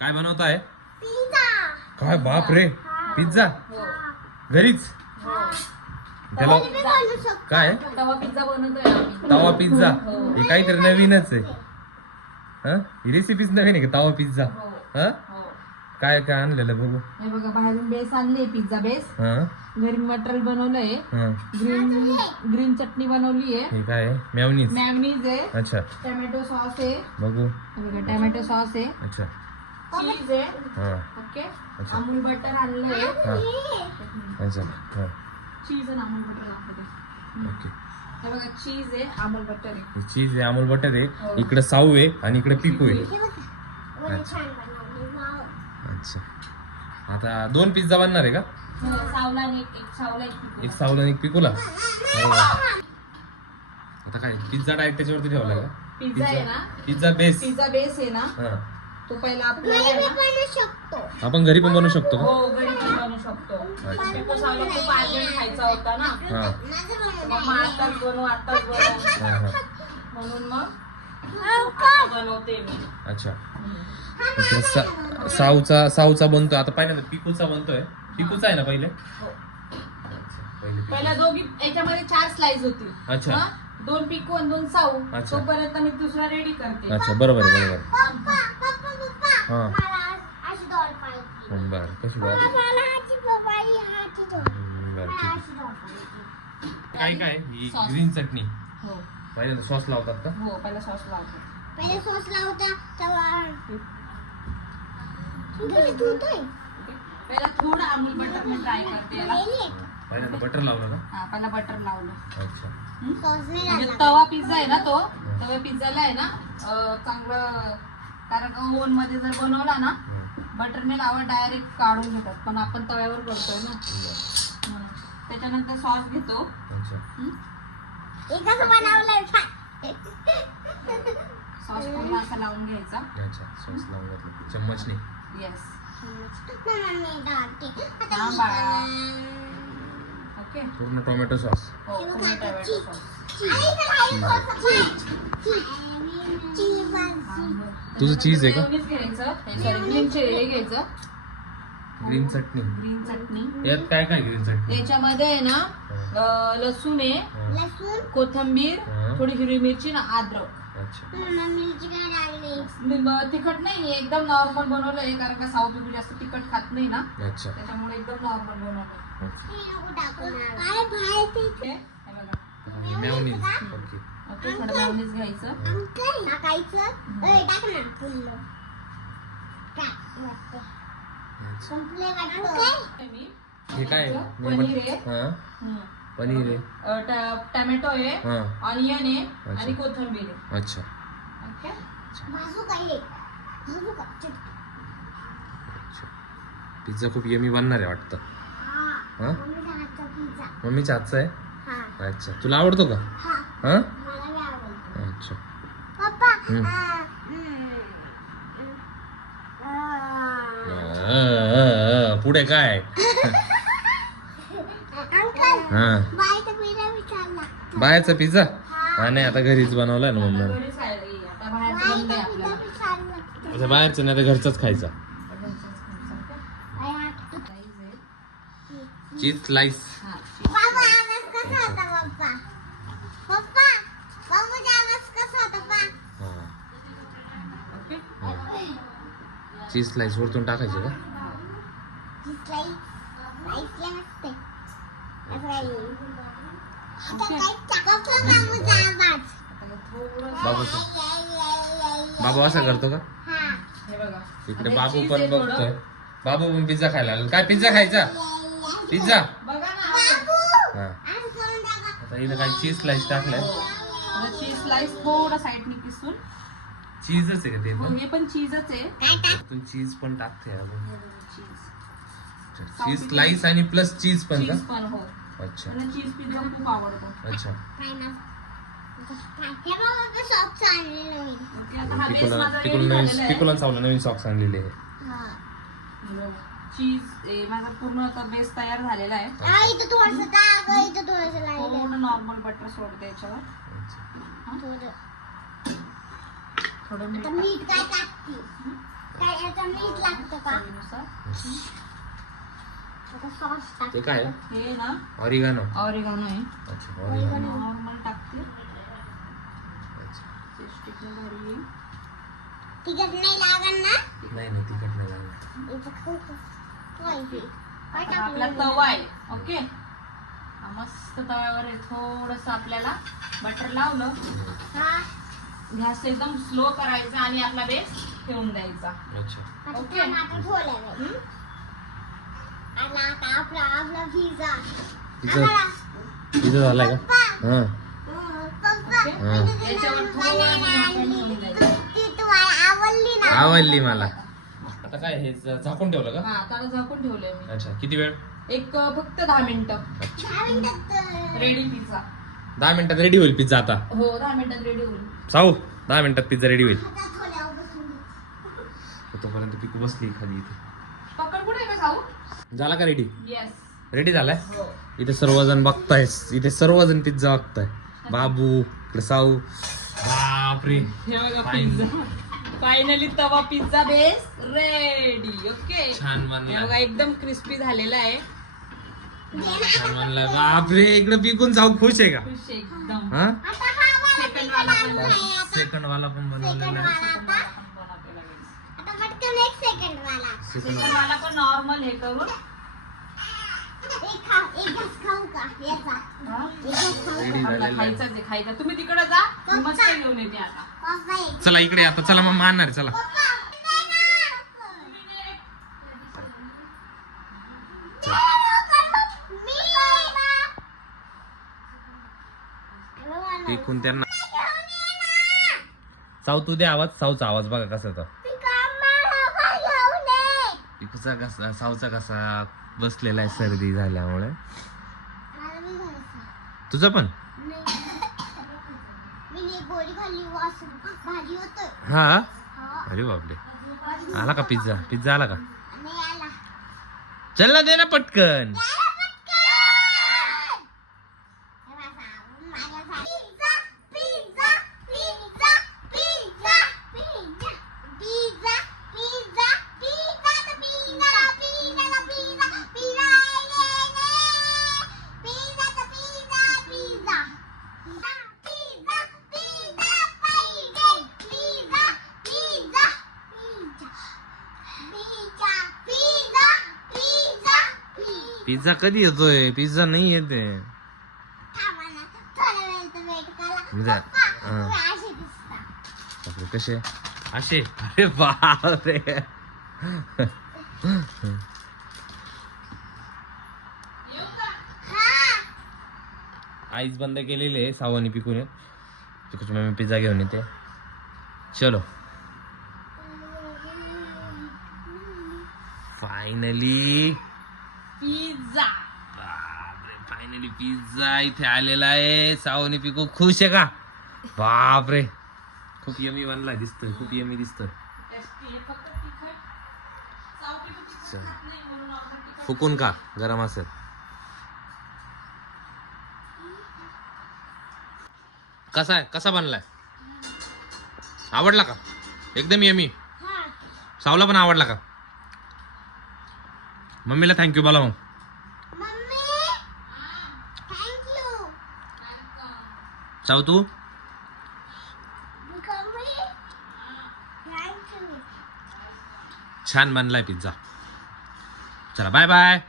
काय बनवताय? काय बाप रे, पिझ्झा घरीच? त्याला काय तवा पिझ्झा बनवतोय आम्ही. तवा पिझ्झा? हे काहीतरी नवीनच आहे. हा, ही रेसिपीच नवीन आहे का तवा पिझ्झा? हा, काय काय आणलेलं बघू. हे बघा बाहेरून बेस आणले, पिझ्झा बेस. हा, घरी मटेरियल बनवलंय. ग्रीन चटणी बनवली आहे. हे काय मेयोनीज? मेयोनीज आहे. अच्छा. टोमॅटो सॉस आहे. बघू. हे बघा टोमॅटो सॉस आहे. अच्छा. चीज आहे. हा. ओके. अच्छा. अमूल बटर आणलंय. हा. अच्छा. हा. चीज आणि अमूल बटर दाखवते. ओके. हे बघा चीज आहे, अमूल बटर आहे. चीज आहे, अमूल बटर आहे. इकडे साऊ आहे आणि इकडे पिकू आहे. अच्छा. अच्छा. आता 2 पिझ्झा बनणार आहे का? सावला आणि एक सावला एक साऊला आणि एक पिकूला. हो. आता काय पिझ्झा डायरेक्ट त्याच्यावरती ठेवला का? पिझ्झा आहे ना, पिझ्झा बेस. पिझ्झा बेस आहे ना, हा. तो पहिला आपल्याला आपण घरी पण बनवू शकतो का? हो घरी पण बनवू शकतो. पिको सावला खूप अर्जंट खायचा होता ना, हा. मग आताच बनवू हा, हा. म्हणून मग आता बनवते मी. अच्छा. इकडे साऊचा बनतोय आता, पहिल्यांदा पिकूचा बनतोय. पिकूचा आहे ना पहिले? हो. अच्छा, पहिले पहिला दोघी याच्यामध्ये 4 स्लाइस होती. अच्छा. 2 पिको आणि 2 साऊ. अच्छा. तोपर्यंत मी दुसरा रेडी करते. अच्छा, बरोबर आहे, बरोबर. हा. बरं, कशी बरं? बरं, ठीक आहे. काय काय ही सॉस. ग्रीन चटणी हो पहिल्यांदा सॉस लावतात का? हो पहिला सॉस लावतो. पहिला थोडं अमूल बटर मी ट्राय करते याला. पहिल्यांदा बटर लावलं का? हा पहिला बटर लावलं. अच्छा. म्हणजे तवा पिझ्झा आहे ना, तो तवा पिझ्झाला आहे ना चांगलं, कारण ओव्हन मध्ये जर बनवला ना बटरने लावा डायरेक्ट काढून घेतात, पण आपण तव्यावर करतोय ना म्हणून. त्याच्यानंतर सॉस घेतो. अच्छा. सॉस पूर्ण असा लावून घ्यायचा. अच्छा, सॉस लावून घेतलं चम्मचने. येस. ओके. पूर्ण टोमॅटो सॉस. हो पूर्ण टोमॅटो सॉस. तुझं चीज आहे का? मेयोनीज घ्यायचं, सॉरी ग्रीन चिली घ्यायचं. ग्रीन चटणी. ग्रीन चटणी. यात काय काय ग्रीन चटणी? याच्यामध्ये आहे ना लसूण आहे, कोथिंबीर, थोडी हिरवी मिरची ना अद्रक. अच्छा. तिखट नाही, एकदम नॉर्मल बनवलंय, कारण का साऊथ इंडियन जास्त तिखट खात नाही ना, अच्छा. त्याच्यामुळे एकदम नॉर्मल बनवलंय. हे बघा. मेयोनीज. ओके. ओके, थोडं मेयोनीज घ्यायचं. मी हे काय? पनीर आहे. हा. पनीर आहे. टोमॅटो आहे, हा. ऑनियन आहे अच्छा. आणि कोथिंबीर आहे. अच्छा. ओके. पिझ्झा खूप यमी बनणार आहे वाटतं. हा. मम्मीच्या हातचा आहे. अच्छा, तुला आवडतो का? हा. अच्छा. पुढे काय? हा. बाहेरचा पिझ्झा? हा, नाही आता घरीच बनवलाय ना मम्मी. घरीच खायला ये. आता बाहेरचं बंद आहे आपल्याला. अच्छा, बाहेरचं नाही तर घरचाच खायचा. Cheese slice. चीज स्लाइस वरतून टाकायचे का? बाबू असा करतो का? हे बघा. इकडे बाबू पण बघतोय. बाबू पण पिझ्झा खायला आला. काय पिझ्झा खायचा? पिझ्झा. बघा ना. हा. आता इथं काय चीज स्लाइस टाकलाय. चीज स्लाइस थोडं साईडने किसून. चीजच आहे का ते पण? हे पण चीजच आहे. त्यातून चीज पण टाकते अजून. चीज. चीज स्लाइस आणि प्लस चीज पण का? चीज पण हो. अच्छा. मला चीज पिझ्झा खूप आवडतो. अच्छा. ओके, आता हा बेस माझा रेडी झालेला आहे. पिकोला चावलं नवीन सॉक्स आणलेले आहे. चीज माझा पूर्ण आता बेस तयार झालेला आहे. पूर्ण नॉर्मल बटर सोडते याच्यावर. थोडं मीठ. चवीनुसार. ते काय हे ना ऑरिगानो. ऑरिगानो आहे. अच्छा ऑरिगानो. नॉर्मल टाकते. अच्छा. टेस्टी पण भारी आहे. नाही नाही तिखट नाही लागणार. आता आपला तवा आहे. ओके, हा मस्त तव्यावर आहे. थोडस आपल्याला बटर लावलं, गॅस एकदम स्लो करायचा आणि आपला बेस ठेवून द्यायचा. अच्छा ओके. पिझ्झा झालाय का? हा याच्यावर थोडं झाकण ठेवून द्यायचं. आवडली मला. आता काय हे झाकून ठेवलं का? हा, त्याला झाकून ठेवलंय मी. अच्छा किती वेळ? एक फक्त 10 मिनिटं. Ready pizza. 10 मिनिटात रेडी होईल पिझ्झा आता. हो, 10 मिनिटात रेडी होईल. साऊ 10 मिनिटात पिझ्झा रेडी होईल. तोपर्यंत पिकू बसली खाली इथे. पकड कुठे का खाऊ? झाला का रेडी? येस. रेडी झालाय. हो. इथे सर्वजण बघताय. इथे सर्वजण पिझ्झा बघताय. बाबू इकडे साऊ. बापरे. हे बघा पिझ्झा. फायनली तवा पिझ्झा बेस रेडी. ओके, छान हे बनला. बघा एकदम क्रिस्पी झालेला आहे. छान बनला. बापरे इकडे पिकून साऊ खुश आहे का? खुश आहे एकदम. हा सेकंड वाला पण सेकंड वाला पण बनवलेला आहे. सेकंड वाला पण नॉर्मल हे करून रेडी आपला झालेला आहे. खायचाच आहे, खायचा. तुम्ही तिकडे जा, मी मस्त घेऊन येते आता. चला इकडे आता. चला मग मारणार. चला पिकून त्यांना. साऊ तू दे आवाज. साऊचा आवाज बघा कसा होता. पिकूचा कसा, साऊचा कसा बसलेला आहे सर्दी झाल्यामुळे. तुझं पण? हा अरे बापरे. आला का पिझ्झा? पिझ्झा आला का? चल ना दे ना पटकन. पिझ्झा कधी येतोय? पिझ्झा नाही येते. म्हणजे बापरे कसे असे. अरे बापरे. आईच बंद केलेली आहे. सावानी पिकून पिकूची मम्मी पिझ्झा घेऊन येते. चलो फायनली पिझ्झा. बापरे फायनली पिझ्झा इथे आलेला आहे. सावनी पिकू खुश आहे का? बापरे खूप यमी बनला. दिसतोय खूप यमी दिसतोय. फुकून का गरम असेल. कसा आहे? कसा बनलाय? आवडला का? एकदम यमी. सावला पण आवडला का? मम्मीला थँक्यू बोला मग. साऊ तू? छान बनलाय पिझ्झा. चला बाय बाय.